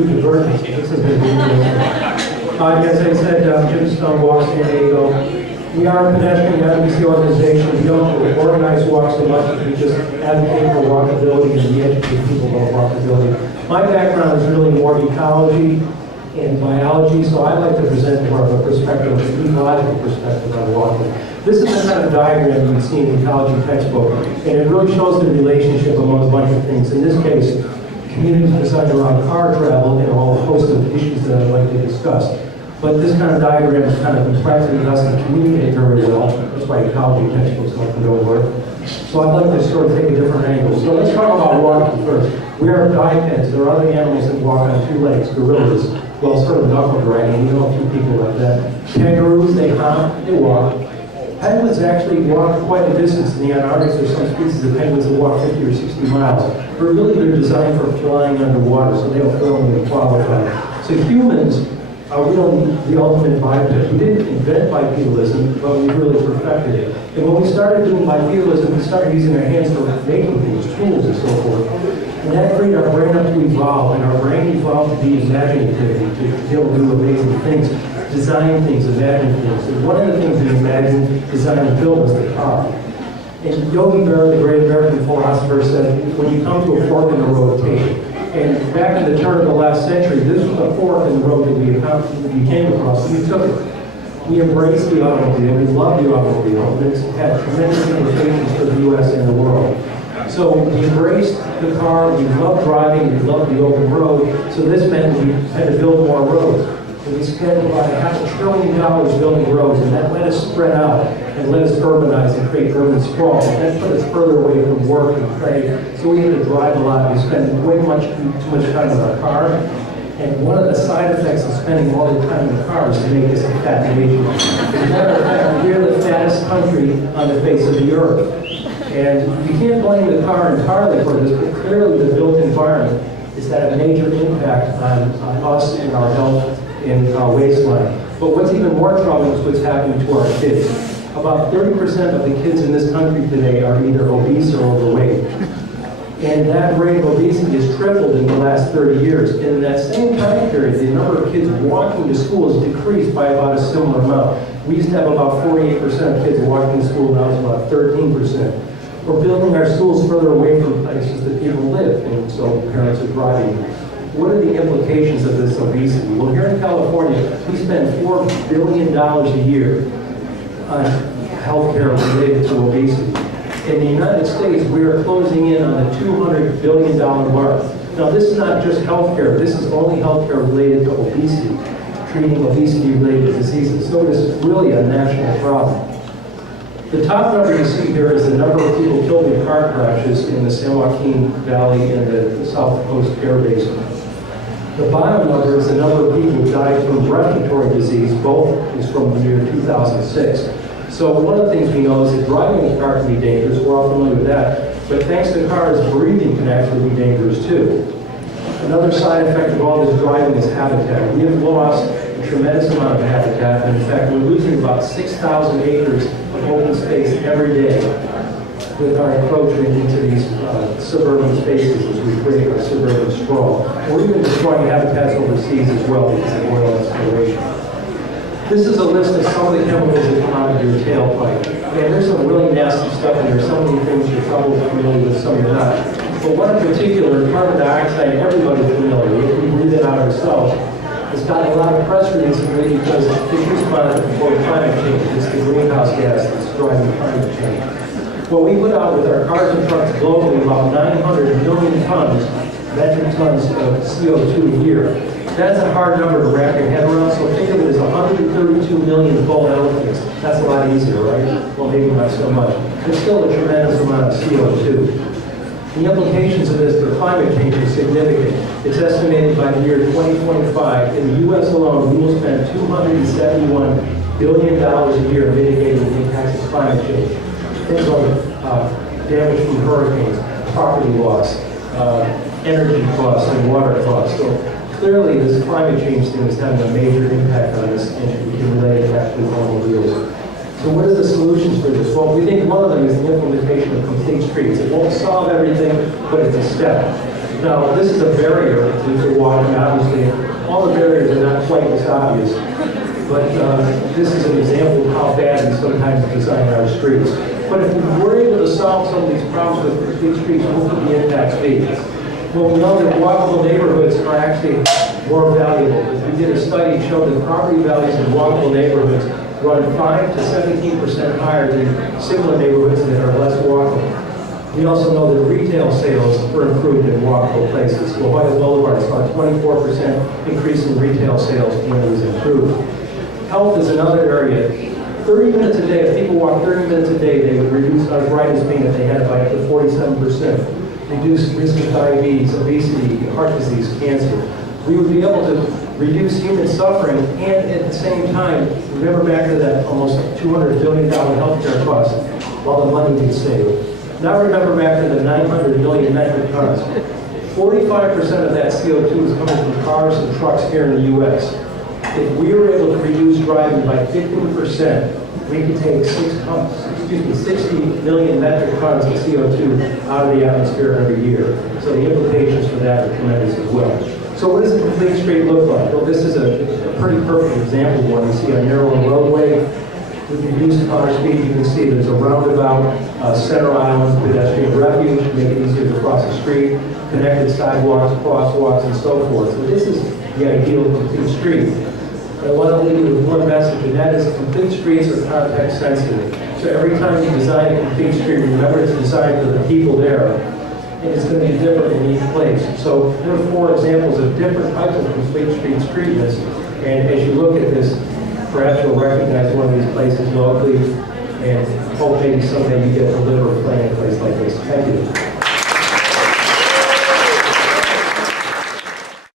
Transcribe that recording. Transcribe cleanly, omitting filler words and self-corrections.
too divergent. This is going to be as I said, Jim Stone walks San Diego. We are a pedestrian advocacy organization. We don't organize walks so much as we just advocate for walkability and we educate people about walkability. My background is really more ecology and biology, so I like to present more of a perspective, an ecological perspective on walking. This is the kind of diagram you see in the ecology textbook, and it really shows the relationship among a bunch of things. In this case, communities designed around car travel and all a host of issues that I'd like to discuss. But this kind of diagram is kind of complex and doesn't communicate very well. That's why ecology textbooks often don't work. So I'd like to sort of take a different angle. So let's talk about walking first. We are bipeds. There are other animals that walk on two legs, gorillas. Well, sort of knuckle dragging. We know a few people like that. Kangaroos, they hop, they walk. Penguins actually walk quite a distance in the Antarctic. There's some species of penguins that walk 50 or 60 miles. But really, they're designed for flying underwater, so they don't really qualify. So humans are really the ultimate biped. We didn't invent bipedalism, but we really perfected it. And when we started doing bipedalism, we started using our hands for making things, tools and so forth. And that freed our brain up to evolve, and our brain evolved to be imaginative, to be able to do amazing things, design things, imagine things. And one of the things we imagined, designed, and built was the car. And Yogi Berra, the great American philosopher, said, when you come to a fork in the road, take it. And back in the turn of the last century, this was a fork in the road that we came across, and we took it. We embraced the automobile, we love the automobile, and it's had tremendous implications for the U.S. and the world. So we embraced the car, we loved driving, we loved the open road, so this meant we had to build more roads. And we spent about $500 billion building roads, and that let us spread out and let us urbanize and create urban sprawl. And that put us further away from work and play, so we had to drive a lot. We spent too much time in our car. And one of the side effects of spending all the time in the car is to make us a fat nation. As a matter of fact, we're the fattest country on the face of the earth. And you can't blame the car entirely for this, but clearly the built environment has had a major impact on us and our health in our waistline. But what's even more troubling is what's happening to our kids. About 30% of the kids in this country today are either obese or overweight. And that rate of obesity has tripled in the last 30 years. And in that same time period, the number of kids walking to school has decreased by about a similar amount. We used to have about 48% of kids walking to school, now it's about 13%. We're building our schools further away from places that people live, and so parents are driving. What are the implications of this obesity? Well, here in California, we spend $4 billion a year on healthcare related to obesity. In the United States, we are closing in on the $200 billion mark. Now, this is not just healthcare. This is only healthcare related to obesity, treating obesity-related diseases. So it is really a national problem. The top number you see here is the number of people killed in car crashes in the San Joaquin Valley and the South Coast Air Basin. The bottom number is the number of people who died from respiratory disease. Both is from the year 2006. So one of the things we know is that driving a car can be dangerous. We're all familiar with that. But thanks to cars, breathing can actually be dangerous too. Another side effect of all this driving is habitat. We have lost a tremendous amount of habitat. And in fact, we're losing about 6,000 acres of open space every day with our encroachment into these suburban spaces as we create our suburban sprawl. We're even destroying habitats overseas as well because of oil exploration. This is a list of some of the chemicals that come out of your tailpipe. And there's some really nasty stuff in there. Some of these things you're probably familiar with, some you're not. But one in particular, carbon dioxide, everybody's familiar with. We breathe it out ourselves. It's got a lot of press releases really because it's responsible for climate change. It's the greenhouse gas that's driving climate change. Well, we put out with our cars and trucks globally about 900 million tons, metric tons of CO2 a year. That's a hard number to wrap your head around, so think of it as 132 million full elephants. That's a lot easier, right? Well, maybe not so much. There's still a tremendous amount of CO2. The implications of this for climate change is significant. It's estimated by the year 2025, in the U.S. alone, we will spend $271 billion a year mitigating the impacts of climate change. Things like damage from hurricanes, property loss, energy costs, and water costs. So clearly, this climate change thing is having a major impact on us, and we can relate it back to automobiles. So what are the solutions for this? Well, we think one of them is the implementation of complete streets. It won't solve everything, but it's a step. Now, this is a barrier to walking, obviously. All the barriers are not quite as obvious, but this is an example of how bad we sometimes design our streets. But if we were able to solve some of these problems with complete streets, what would the impacts be? Well, we know that walkable neighborhoods are actually more valuable. We did a study that showed that property values in walkable neighborhoods run 5 to 17% higher than similar neighborhoods that are less walkable. We also know that retail sales were improved in walkable places. La Jolla Boulevard saw a 24% increase in retail sales when it was improved. Health is another area. 30 minutes a day, if people walk 30 minutes a day, they would reduce arthritis pain that they had by up to 47%. Reduce risk of diabetes, obesity, heart disease, cancer. We would be able to reduce human suffering and at the same time, remember back to that almost $200 billion healthcare cost, while the money we saved. Now remember back to the 900 million metric tons. 45% of that CO2 is coming from cars and trucks here in the U.S. If we were able to reduce driving by 15%, we could take 60 million metric tons of CO2 out of the atmosphere every year. So the implications for that are tremendous as well. So what does a complete street look like? Well, this is a pretty perfect example of one. You see a narrow roadway with reduced car speed. You can see there's a roundabout, center island, pedestrian refuge, make it easier to cross the street, connected sidewalks, crosswalks, and so forth. So this is the ideal complete street. I want to leave you with one message, and that is complete streets are context sensitive. So every time you design a complete street, remember it's designed for the people there, and it's going to be different in each place. So there are 4 examples of different types of complete streets treatments, and as you look at this, perhaps you'll recognize one of these places locally, and hope maybe someday you get the liver plan